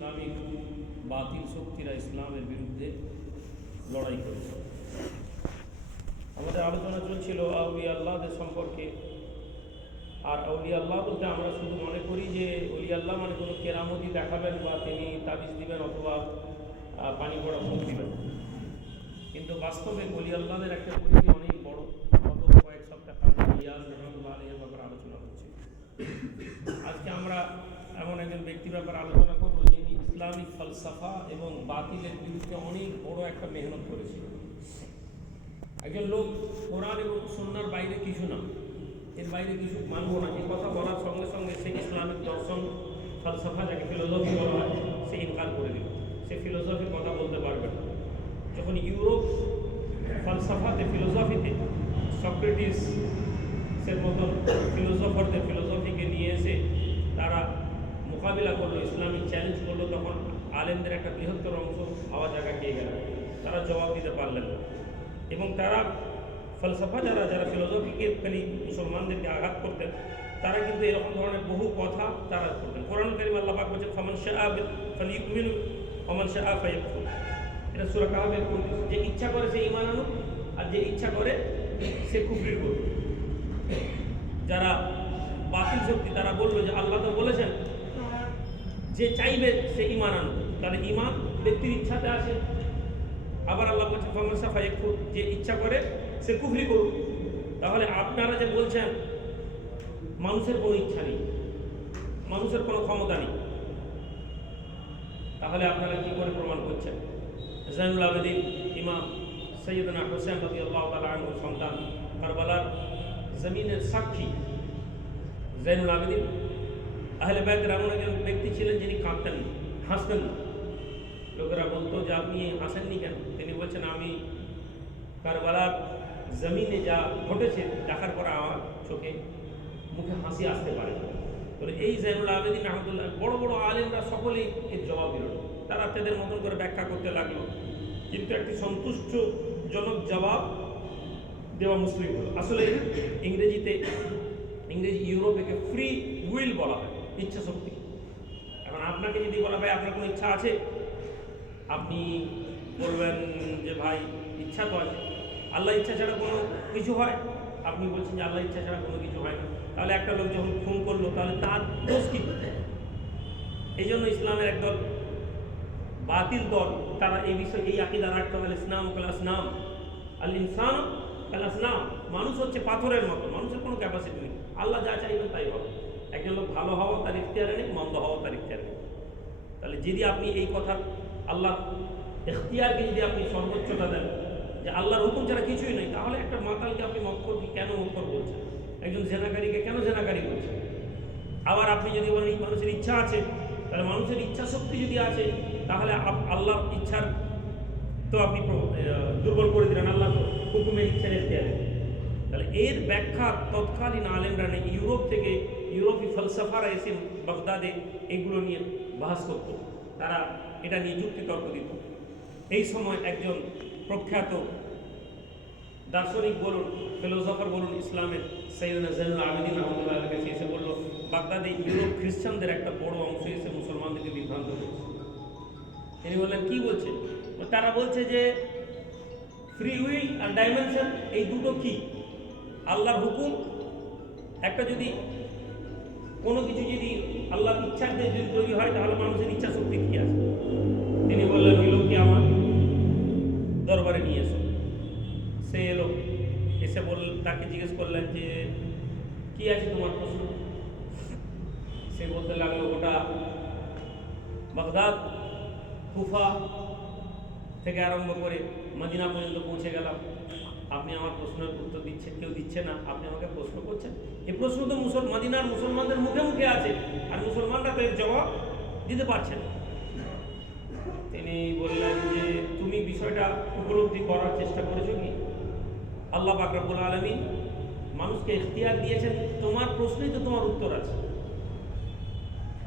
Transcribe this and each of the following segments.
Islamic বাতিল শক্তিরা ইসলামের বিরুদ্ধে লড়াই করেছে। আমাদের আলোচনা চলছিল আউলিয়া আল্লাহদের সম্পর্কে। আর আউলিয়া আল্লাহ বলতে আমরা শুধু মনে করি যে অলি আল্লাহ মানে কোনো কেরামতি দেখাবেন বা তিনি তাবিজ দিবেন অথবা পানি পড়া মুখ দিবেন। কিন্তু বাস্তবে অলি আল্লাহদের একটা পরিধি অনেক বড়। গত কয়েক সপ্তাহ রহমতুল্লাহ ব্যাপারে আলোচনা হচ্ছে। আজকে আমরা এমন একজন ব্যক্তির ব্যাপারে আলোচনা ইসলামিক ফলসাফা এবং বাতিলের বিরুদ্ধে অনেক বড় একটা মেহনত করেছিল। একজন লোক কোরআন এবং সন্ন্যার বাইরে কিছু না, এর বাইরে কিছু মানব না। এই কথা বলার সঙ্গে সঙ্গে সে ইসলামিক দর্শন, ফলসাফা যাকে ফিলোসফি বলা হয়, সে ইনকার করে দিল। সে ফিলোসফির কথা বলতে পারবে না। যখন ইউরোপ ফলসাফাতে ফিলোসফিতে সক্রেটিস মতন ফিলোসফারদের ফিলোসফিকে নিয়ে এসে তারা মোকাবিলা করল, ইসলামিক চ্যালেঞ্জ করল, তখন আলেমদের একটা বৃহত্তর অংশ হাওয়া জায়গা খেয়ে গেল। তারা জবাব দিতে পারলেন না। এবং তারা ফলসফা যারা যারা ফিলোসফিকে খালি মুসলমানদেরকে আঘাত করতেন, তারা কিন্তু এরকম ধরনের বহু কথা তারা করতেন কোরআন করিম আল্লাহ পাক বলছেন, ফমান শাহ ফলিউমিনু ফমান শাহ এটা সূরা কাহাবের। যে ইচ্ছা করে সে ইমান আনুক, আর যে ইচ্ছা করে সে কুফরি করুক। যারা বাতিল শক্তি, তারা বলল যে, আল্লাহ তো বলেছেন যে চাইবে সে ইমান আনুক। তাহলে ইমান ব্যক্তির ইচ্ছাতে আসে। আবার আল্লাহ বলছে ফমন সাফা একটু যে ইচ্ছা করে সে কুফরি করুক। তাহলে আপনারা যে বলছেন, মানুষের কোনো ইচ্ছা নেই, মানুষের কোনো ক্ষমতা নেই, তাহলে আপনারা কি করে প্রমাণ করছেন? জাইনুল আবেদিন ইমাম সৈয়দনা হোসেন রবি আল্লাহ তালুর সন্তান কারবালার জমিনের সাক্ষী। জাইনুল আবেদিন আহলে ব্যাগের এমন একজন ব্যক্তি ছিলেন যিনি কাঁদতেন না, হাসতেন। না লোকেরা বলতো যে আপনি হাসেননি কেন? তিনি বলছেন আমি কারবালার জমিনে যা ঘটেছে দেখার পর আমার চোখে মুখে হাসি আসতে পারে। বলে এই জাইনুল আবেদিন আহমদুল্লাহ বড় বড় আলেমরা সকলেই এর জবাব দিল তারা তাদের মতন করে ব্যাখ্যা করতে লাগল। কিন্তু একটি সন্তুষ্টজনক জবাব দেওয়া মুসলিম হলো। আসলে ইংরেজিতে ইংরেজি ইউরোপেকে ফ্রি উইল বলা হয়। ইচ্ছা শক্তি। এখন আপনাকে যদি বলা হয় আপনার কোনো ইচ্ছা আছে? আপনি বলবেন যে, ভাই, ইচ্ছা তো আছে। আল্লাহ ইচ্ছা ছাড়া কোনো কিছু হয়? আপনি বলছেন যে আল্লাহ ইচ্ছা ছাড়া কোনো কিছু হয় না। তাহলে একটা লোক যখন খুন করল, তাহলে তার দোষ কি? এই জন্য ইসলামের একদল বাতিল দল, তারা এই বিষয়ে, এই আকিদা রাখতে হবে ইসলাম ক্লাস নাম আল ইনসান ক্লাস নাম মানুষ হচ্ছে পাথরের মতো, মানুষের কোনো ক্যাপাসিটি নেই। আল্লাহ যা চাইবেন তাই হবে। একজন লোক ভালো হওয়া তার ইখতিয়ারে নেই, মন্দ হওয়া তার ইখতিয়ারে নেই। তাহলে যদি আপনি এই কথা আল্লাহ এখতিয়ারকে যদি আপনি সর্বোচ্চটা দেন, যে আল্লাহর হুকুম ছাড়া কিছুই নেই, তাহলে একটা মাতালকে আপনি মক্করকে কেন মক্কর বলছেন? একজন জেনাকারীকে কেন জেনাকারী বলছেন? আবার আপনি যদি বলেন মানুষের ইচ্ছা আছে, তাহলে মানুষের ইচ্ছা শক্তি যদি আছে, তাহলে আল্লাহর ইচ্ছার তো আপনি দুর্বল করে দিলেন আল্লাহ হুকুমের ইচ্ছার এখতিয়ারে তাহলে এর ব্যাখ্যা তৎকালীন আলেমরা নেই। ইউরোপ থেকে ইউরোপি ফলসাফারা এসে বাগদাদে এগুলো নিয়ে বাহাস করতো। তারা এটা নিয়ে যুক্তি তর্ক দিত। এই সময় একজন প্রখ্যাত দার্শনিক বলুন, ফিলোসফার বলুন, ইসলামের সৈয়দনা জাইনুল আবেদিন রহমতুল্লাহ কাছে এসে বলল, বাগদাদে ইউরোপ খ্রিস্টানদের একটা বড় অংশ এসে মুসলমানদেরকে বিভ্রান্ত করেছে। তিনি বললেন, কি বলছে তারা বলছে যে ফ্রি উইল আর ডাইমেনশন এই দুটো কি? আল্লাহর হুকুম, একটা যদি কোনো কিছু যদি আল্লাহর ইচ্ছার দিয়ে যদি তৈরি হয়, তাহলে মানুষের ইচ্ছা শক্তি কি আছে? তিনি বললেন ওই লোককে আমার দরবারে নিয়ে এসো। সে এলো, এসে বল, তাকে জিজ্ঞেস করলেন যে, কি আছে তোমার প্রশ্ন? সে বলতে লাগল ওটা বাগদাদ, কুফা থেকে আরম্ভ করে মদিনা পর্যন্ত পৌঁছে গেলাম। আপনি আমার প্রশ্নের উত্তর দিচ্ছেন, কেউ দিচ্ছে না, আপনি আমাকে প্রশ্ন করছেন? এই প্রশ্ন তো মুসল, মদিনার মুসলমানদের মুখে মুখে আছে, আর মুসলমানরা তো এর জবাব দিতে পারছেন। তিনি বললেন যে, তুমি বিষয়টা উপলব্ধি করার চেষ্টা করেছ কি? আল্লাহ বাকরাবুল আলমী মানুষকে এখতিয়ার দিয়েছেন, তোমার প্রশ্নেই তো তোমার উত্তর আছে।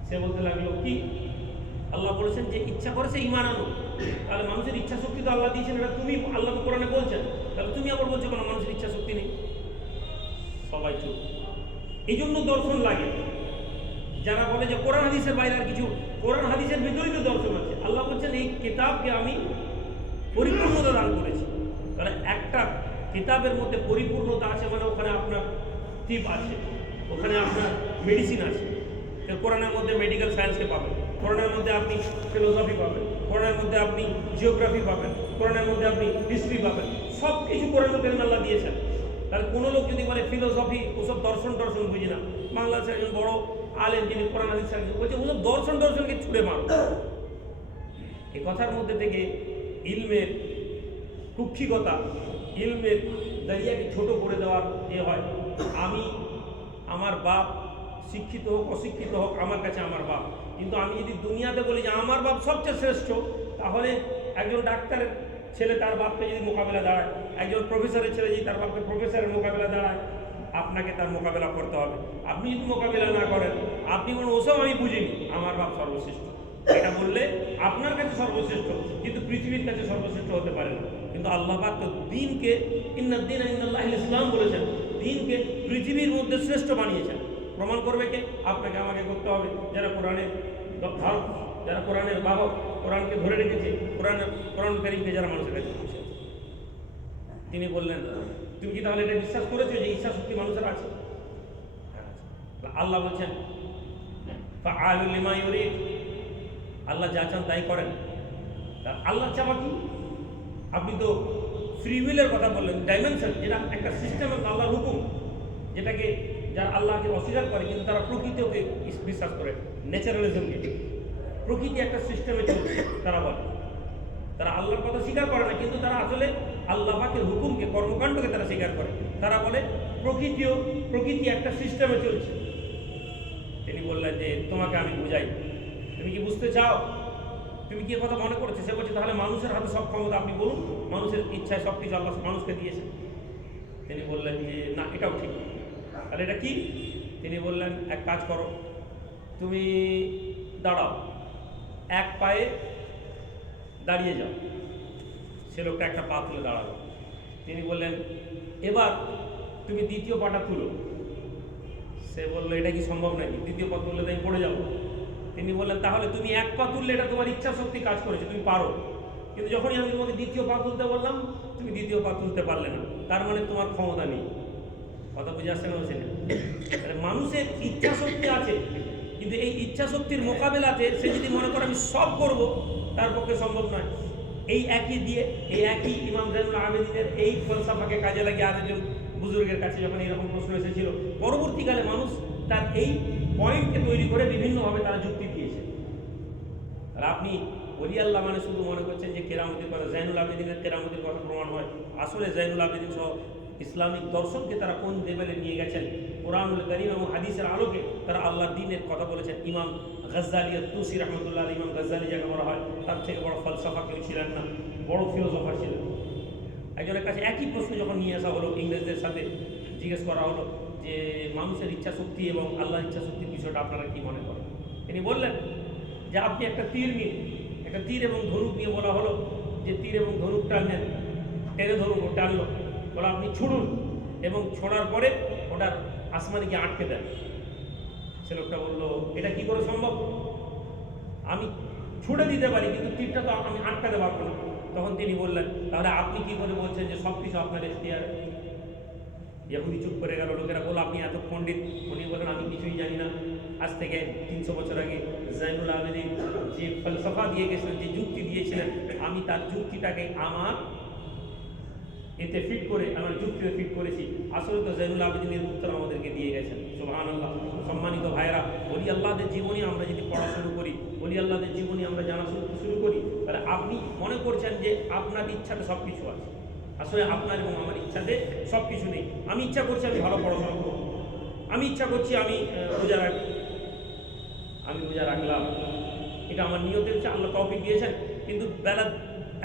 সে বলতে লাগল, কি? আল্লাহ বলেছেন যে, ইচ্ছা করেছে ইমান আনো। তাহলে মানুষের ইচ্ছা শক্তি তো আল্লাহ দিয়েছেন, এটা তুমি আল্লাহ কোরআনে বলছেন। তাহলে তুমি আবার বলছো কোনো মানুষের ইচ্ছা শক্তি নেই? সবাই চুপ। এই জন্য দর্শন লাগে। যারা বলে যে কোরআন হাদিসের বাইরে আর কিছু, কোরআন হাদিসের ভিতরেই তো দর্শন আছে। আল্লাহ বলছেন, এই কিতাবকে আমি পরিপূর্ণতা দান করেছি। তাহলে একটা কিতাবের মধ্যে পরিপূর্ণতা আছে মানে ওখানে আপনার টিপ আছে, ওখানে আপনার মেডিসিন আছে। কোরআনের মধ্যে মেডিকেল সায়েন্সকে পাবেন, কোরআনের মধ্যে আপনি ফিলোসফি পাবেন, কোরআনের মধ্যে আপনি জিওগ্রাফি পাবেন, কোরআনের মধ্যে আপনি হিস্ট্রি পাবেন। সব কিছু কোরআন কেন আল্লাহ দিয়েছেন। তাহলে কোনো লোক যদি বলে, ফিলোসফি, ওসব দর্শন টর্শন বুঝি না। বাংলাদেশের একজন বড় আলেম যিনি কোরআন হাদিস বলছে, ওসব দর্শন টর্শনকে ছুড়ে মারো। এই কথার মধ্যে থেকে ইলমের কুক্ষিকতা ইলমের দাঁড়িয়াকে ছোট করে দেওয়ার এ হয়। আমি আমার বাপ শিক্ষিত হোক, অশিক্ষিত হোক, আমার কাছে আমার বাপ। কিন্তু আমি যদি দুনিয়াতে বলি যে, আমার বাপ সবচেয়ে শ্রেষ্ঠ, তাহলে একজন ডাক্তারের ছেলে তার বাপকে যদি মোকাবেলা দাঁড়ায়, একজন প্রফেসরের ছেলে যদি তার বাপকে প্রফেসরের মোকাবেলা দাঁড়ায়, আপনাকে তার মোকাবেলা করতে হবে। আপনি যদি মোকাবেলা না করেন, আপনি কোনো ওসব আমি বুঝিনি। আমার বাপ সর্বশ্রেষ্ঠ। এটা বললে আপনার কাছে সর্বশ্রেষ্ঠ, কিন্তু পৃথিবীর কাছে সর্বশ্রেষ্ঠ হতে পারে না। কিন্তু আল্লাহ পাক তো দিনকে ইন্নাদ্দিন ইন্দাল্লাহ ইসলাম বলেছেন, দিনকে পৃথিবীর মধ্যে শ্রেষ্ঠ বানিয়েছেন। প্রমাণ করবে কে? আপনাকে আমাকে করতে হবে। যারা কোরআনের ভারত যারা কোরআনের বাহক কোরআনকে ধরে রেখেছে, কোরআন কোরআন করিমকে যারা মানুষের কাছে পৌঁছে তিনি বললেন, তুমি কি তাহলে এটা বিশ্বাস করেছ যে ইচ্ছা শক্তি মানুষের আছে? আল্লাহ বলছেন আল্লাহ যা চান তাই করেন। আল্লাহ চাওয়া কি? আপনি তো ফ্রি উইলের কথা বললেন ডাইমেনশন যেটা একটা সিস্টেম আল্লাহর হুকুম, যেটাকে যারা আল্লাহকে অস্বীকার করে, কিন্তু তারা প্রকৃতিকে বিশ্বাস করে ন্যাচারালিজমকে প্রকৃতি একটা সিস্টেমে চলছে, তারা বলে। তারা আল্লাহর কথা স্বীকার করে না, কিন্তু তারা আসলে আল্লাহ পাকের হুকুমকে, কর্মকাণ্ডকে তারা স্বীকার করে। তারা বলে, প্রকৃতিও, প্রকৃতি একটা সিস্টেমে চলছে। তিনি বললেন যে, তোমাকে আমি বুঝাই। তুমি কি বুঝতে চাও? তুমি কি কথা মনে করছ? সে বলছে, তাহলে মানুষের হাতে সব ক্ষমতা আপনি বলুন। মানুষের ইচ্ছায় সব কিছু আল্লাহ মানুষকে দিয়েছে তিনি বললেন যে, না, এটাও ঠিক। তাহলে এটা কি? তিনি বললেন, এক কাজ করো। তুমি দাঁড়াও। এক পায়ে দাঁড়িয়ে যাও। সে লোকটা একটা পা তুলে দাঁড়াল। তিনি বললেন, এবার তুমি দ্বিতীয় পাটা তুলো। সে বলল, এটা কি সম্ভব নাকি দ্বিতীয় পা তুললে তো আমি পড়ে যাব। তিনি বললেন, তাহলে তুমি এক পা তুললে এটা তোমার ইচ্ছা শক্তি কাজ করেছে, তুমি পারো। কিন্তু যখনই আমি তোমাকে দ্বিতীয় পা তুলতে বললাম, তুমি দ্বিতীয় পা তুলতে পারলে না। তার মানে তোমার ক্ষমতা নেই। কথা বুঝে আসছে না বলছে না? মানুষের ইচ্ছা শক্তি আছে। কিন্তু এই ইচ্ছা শক্তির মোকাবেলাতে সে যদি মনে করে আমি সব করব, তার পক্ষে সম্ভব নয়। এই একই দিয়ে, এই একই ইমাম জানুল আবেদিনের এই ফলসাফাকে কাজে লাগিয়ে আরেকজন বুজুর্গের কাছে যখন এরকম প্রশ্ন এসেছিল, পরবর্তীকালে মানুষ তার এই পয়েন্টকে তৈরি করে বিভিন্নভাবে তারা যুক্তি দিয়েছে। আর আপনি অলি আল্লাহ মানে শুধু মনে করছেন যে কেরামতির কথা, জাইনুল আবেদিনের কেরামতির কথা প্রমাণ হয়। আসলে জাইনুল আবেদিন সহ ইসলামিক দর্শনকে তারা কোন লেভেলে নিয়ে গেছেন? কোরআনুল করিম এবং হাদিসের আলোকে তারা আল্লাহ দিনের কথা বলেছেন। ইমাম গজ্জালি তুসি রহমতুল্লাহ ইমাম গজ্জালি যাকে বলা হয়, তার থেকে বড় ফলসফা কেউ ছিলেন না, বড় ফিলোসফার ছিলেন। একজনের কাছে একই প্রশ্ন যখন নিয়ে আসা হলো, ইংরেজদের সাথে জিজ্ঞেস করা হলো যে, মানুষের ইচ্ছা শক্তি এবং আল্লাহর ইচ্ছা শক্তির বিষয়টা আপনারা কি মনে করেন? তিনি বললেন যে, আপনি একটা তীর নিন একটা তীর এবং ধনুক নিয়ে বলা হলো, যে তীর এবং ধনুক টানলেন টেনে ধরুন টানলো। বলে আপনি ছুড়ুন এবং ছোড়ার পরে ওটার আসমানে গিয়ে আটকে দেন। সে লোকটা বলল, এটা কি করে সম্ভব? আমি ছুড়ে দিতে পারি, কিন্তু তীরটা তো আমি আটকাতে পারব না। তখন তিনি বললেন, তাহলে আপনি কি করে বলছেন যে সব কিছু আপনার এখতিয়ার? ইহুদি চুপ করে গেল, লোকেরা বলল, আপনি এত পণ্ডিত। উনি বলেন আমি কিছুই জানি না। আজ থেকে তিনশো বছর আগে জাইনুল আবেদিন যে ফলসফা দিয়ে গেছিলেন, যে যুক্তি দিয়েছিলেন, আমি তার যুক্তিটাকে আমার এতে ফিট করে আমার যুক্তিতে ফিট করেছি। আসলে তো জাইনুল আবেদিনের উত্তর আমাদেরকে দিয়ে গেছেন। সুবহান আল্লাহ সম্মানিত ভাইরা বলি আল্লাহদের জীবনী আমরা যদি পড়া শুরু করি বলি আল্লাহদের জীবনী আমরা জানা শুরু করি, তাহলে আপনি মনে করছেন যে আপনার ইচ্ছাতে সব কিছু আছে। আসলে আপনার এবং আমার ইচ্ছাতে সব কিছু নেই। আমি ইচ্ছা করছি আমি ভালো পড়াশোনা করব। আমি ইচ্ছা করছি আমি রোজা রাখব আমি রোজা রাখলাম। এটা আমার নিয়তে হচ্ছে, আল্লাহ তৌফিক দিয়েছেন। কিন্তু বেলা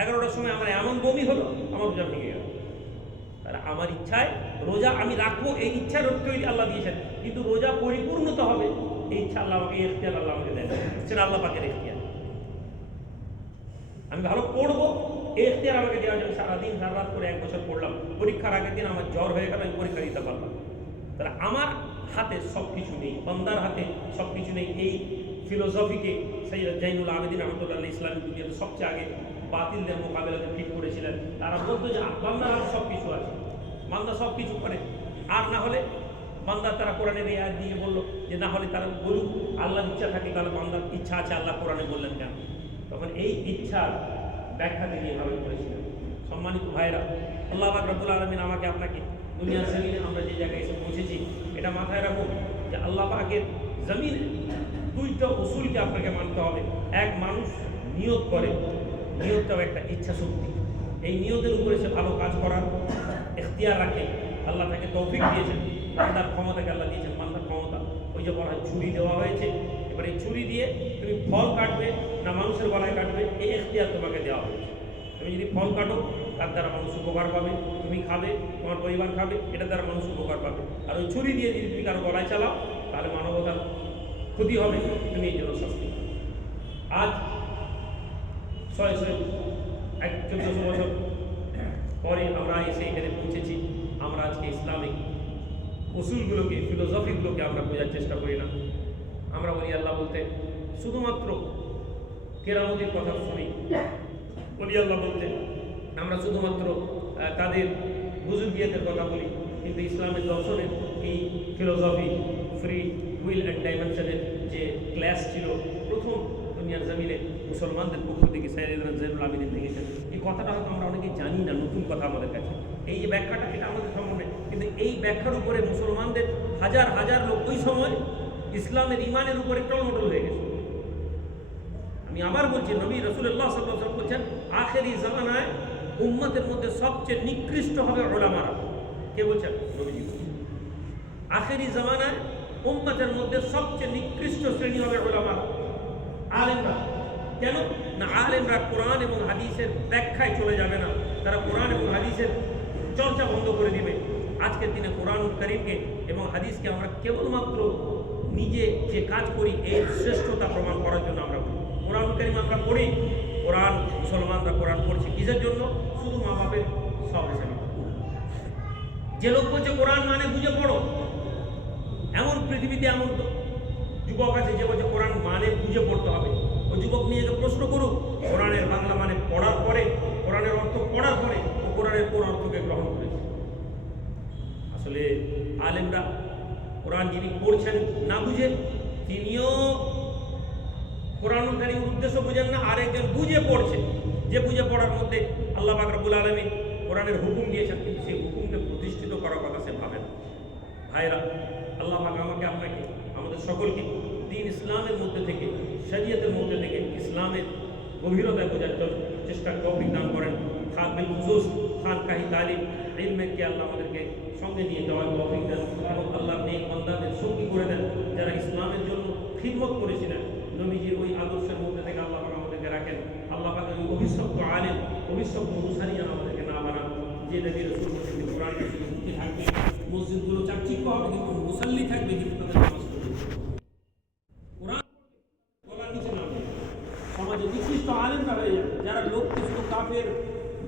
এগারোটার সময় আমার এমন বমি হলো, আমার রোজা ভেঙে গেল। তাহলে আমার ইচ্ছায় রোজা আমি রাখব, এই ইচ্ছা তৈরি আল্লাহ দিয়েছেন। কিন্তু রোজা পরিপূর্ণতা হবে, এই ইচ্ছা আল্লাহ আমাকে এখতিয়ার আল্লাহ আমাকে দেন। সেটা আল্লাহ পাকের এখতিয়ার। আমি ভালো পড়ব, এই এখতিয়ার আমাকে দেওয়া যাবে সারাদিন সারা রাত করে এক বছর পড়লাম। পরীক্ষার আগের দিন আমার জ্বর হয়ে গেল, আমি পরীক্ষা দিতে পারলাম। তাহলে আমার হাতে সব কিছু নেই, বন্দার হাতে সব কিছু নেই। এই ফিলোসফিকে সৈয়দ জাইনুল আবেদিন রহমতুল্লাহ ইসলামী দুনিয়াতে সবচেয়ে আগে বাতিলদের মোকাবেলাতে ঠিক করেছিলেন। তারা বলতো যে বান্দার হাতে সব কিছু আছে। বান্দা সব কিছু করে। আর না হলে বান্দা তারা কোরআনের এই দিয়ে বলল যে, না হলে তারা বলুক, আল্লাহর ইচ্ছা থাকে, তাহলে বান্দার ইচ্ছা আছে, আল্লাহ কোরআনে বললেন কেন? তখন এই ইচ্ছার ব্যাখ্যা তিনি এভাবে করেছিলেন। সম্মানিত ভাইরা আল্লাহ পাক রব্বুল আলমিন আমাকে আপনাকে দুনিয়ার জমিনে আমরা যে জায়গায় এসে পৌঁছেছি, এটা মাথায় রাখুন যে, আল্লাহ পাকের জমিনে দুইটা উসুলকে আপনাকে মানতে হবে। এক, মানুষ নিয়োগ করে। নিয়তটাও একটা ইচ্ছা শক্তি। এই নিয়তের উপরে সে ভালো কাজ করার এখতিয়ার রাখে। আল্লাহ তাকে তৌফিক দিয়েছেন। মান্দার ক্ষমতাকে আল্লাহ দিয়েছেন মান্দার ক্ষমতা। ওই যে বলা ছুরি দেওয়া হয়েছে। এবার এই ছুরি দিয়ে তুমি ফল কাটবে না মানুষের গলায় কাটবে, এই এখতিয়ার তোমাকে দেওয়া হয়েছে। তুমি যদি ফল কাটো, তার দ্বারা মানুষ উপকার পাবে। তুমি খাবে, তোমার পরিবার খাবে এটার দ্বারা মানুষ উপকার পাবে। আর ওই ছুরি দিয়ে যদি তুমি কারও গলায় চালাও, তাহলে মানবতার ক্ষতি হবে। তুমি এই জন্য শাস্তি আজ ছয় ছয় এক চোদ্দশো বছর পরে আমরা এসে এখানে পৌঁছেছি। আমরা আজকে ইসলামিক উসুলগুলোকে, ফিলোসফিগুলোকে আমরা বোঝার চেষ্টা করি না। আমরা বলি, আল্লাহ বলতে, শুধুমাত্র কেরামতির কথা শুনি। বলি, আল্লাহ বলতে, আমরা শুধুমাত্র তাদের বুজুর্গিয়াতের কথা বলি। কিন্তু ইসলামের দর্শনের এই ফিলোসফি ফ্রি উইল অ্যান্ড ডাইমেনশনের যে ক্লাস ছিল, প্রথম দুনিয়ার জমিনে মুসলমানদের পক্ষ থেকে সাইয়েদনা জৈনুল আবিদিন দেখেছেন এই কথাটা হয়তো আমরা অনেকে জানি না, নতুন কথা আমাদের কাছে। এই যে ব্যাখ্যাটা এটা আমাদের সম্বন্ধে। কিন্তু এই ব্যাখ্যার উপরে মুসলমানদের হাজার হাজার লোক ওই সময় ইসলামের ইমানের উপরে টলমটল হয়ে গেছে। আমি আবার বলছি, নবী রসুল্লাহ সাল্লাম বলছেন, আখেরি জামানায় উম্মতের মধ্যে সবচেয়ে নিকৃষ্ট হবে ওলামারা কে বলছেন? নবীজি। আখেরি জামানায় উম্মতের মধ্যে সবচেয়ে নিকৃষ্ট শ্রেণি হবে ওলামারা আলেমরা কেন? না আলেমরা কোরআন এবং হাদিসের ব্যাখ্যায় চলে যাবে না। তারা কোরআন এবং হাদিসের চর্চা বন্ধ করে দিবে। আজকের দিনে কোরআন করিমকে এবং হাদিসকে আমরা কেবলমাত্র নিজে যে কাজ করি, এর শ্রেষ্ঠতা প্রমাণ করার জন্য আমরা করি। কোরআন করিম আমরা পড়ি, কোরআন মুসলমানরা কোরআন পড়ছি কিসের জন্য? শুধু মা বাপের সব হিসেবে। যে লোক বলছে কোরআন মানে বুঝে পড়ো। এমন পৃথিবীতে এমন যুবক আছে, যে বলছে কোরআন মানে বুঝে পড়তে হবে। যুবক নিয়ে যে প্রশ্ন করুক, কোরআনের বাংলা মানে পড়ার পরে, কোরআনের অর্থ পড়ার পরে, ও কোরআনের কোন অর্থকে গ্রহণ করেছে? আসলে আলেমরা কোরআন যিনি পড়ছেন না বুঝে, তিনিও কোরআন কারিমের উদ্দেশ্য বুঝেন না, আরেকজন বুঝে পড়ছে। যে বুঝে পড়ার মধ্যে আল্লাহ বাকরাবুল আলমী কোরআনের হুকুম দিয়েছেন, কিন্তু সেই হুকুমকে প্রতিষ্ঠিত করার কথা সে ভাবে না। ভাইরা আল্লাহ আমাকে, আপনাকে, আমাদের সকলকে দিন ইসলামের মধ্যে থেকে, শরীয়তের মধ্যে থেকে ইসলামের গভীরতায় বোঝার জন্য চেষ্টার তৌফিক দান করেন। খান বিল খুসুস, খান কাহি তালিম ইলমেকে আল্লাহ আমাদেরকে সঙ্গে নিয়ে যাওয়ার তৌফিক দেন এবং আল্লাহর নেক বান্দাদের সঙ্গী করে দেন। যারা ইসলামের জন্য খিদমত করেছিলেন, নবীজির ওই আদর্শের মধ্যে থেকে আল্লাহ আমাদেরকে রাখেন। আল্লাহ পাক ওই অভিশপ্ত আলেম, অভিশপ্ত মুসারি যেন আমাদেরকে না বানান। যে নবী রসুল কোরআন থাকবে মসজিদগুলো চাকচিক্য হবে কিন্তু মুসল্লি থাকবে কিন্তু তাদের আলেমরা হয়ে যাবে। যারা লোককে শুধু কাফের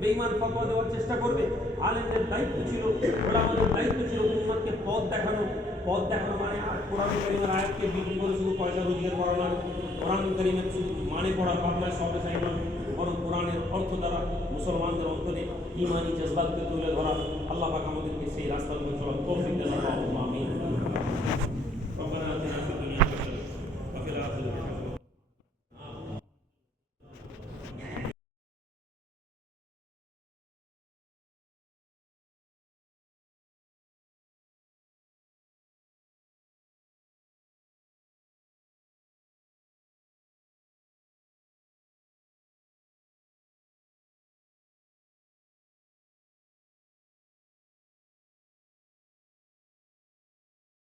বেইমান ফতোয়া দেওয়ার চেষ্টা করবে, আলেমদের দায়িত্ব ছিল, ওলামাদের দায়িত্ব ছিল উম্মাদকে পথ দেখানো। পথ দেখানো মানে কোরআন করিমের আয়াতকে বিক্রি করে শুধু পয়সা রোজগার করা নয়, কোরআন করিমের মানে পড়া বাংলায় সবে চাই নয়, বরং কোরআনের অর্থ দ্বারা মুসলমানদের অন্তরে ইমানি জজবাতকে তুলে ধরা। আল্লাহ পাক আমাদেরকে সেই রাস্তার উপর চলার তৌফিক দেন আমিন। রব্বানা আতিনা ফিদ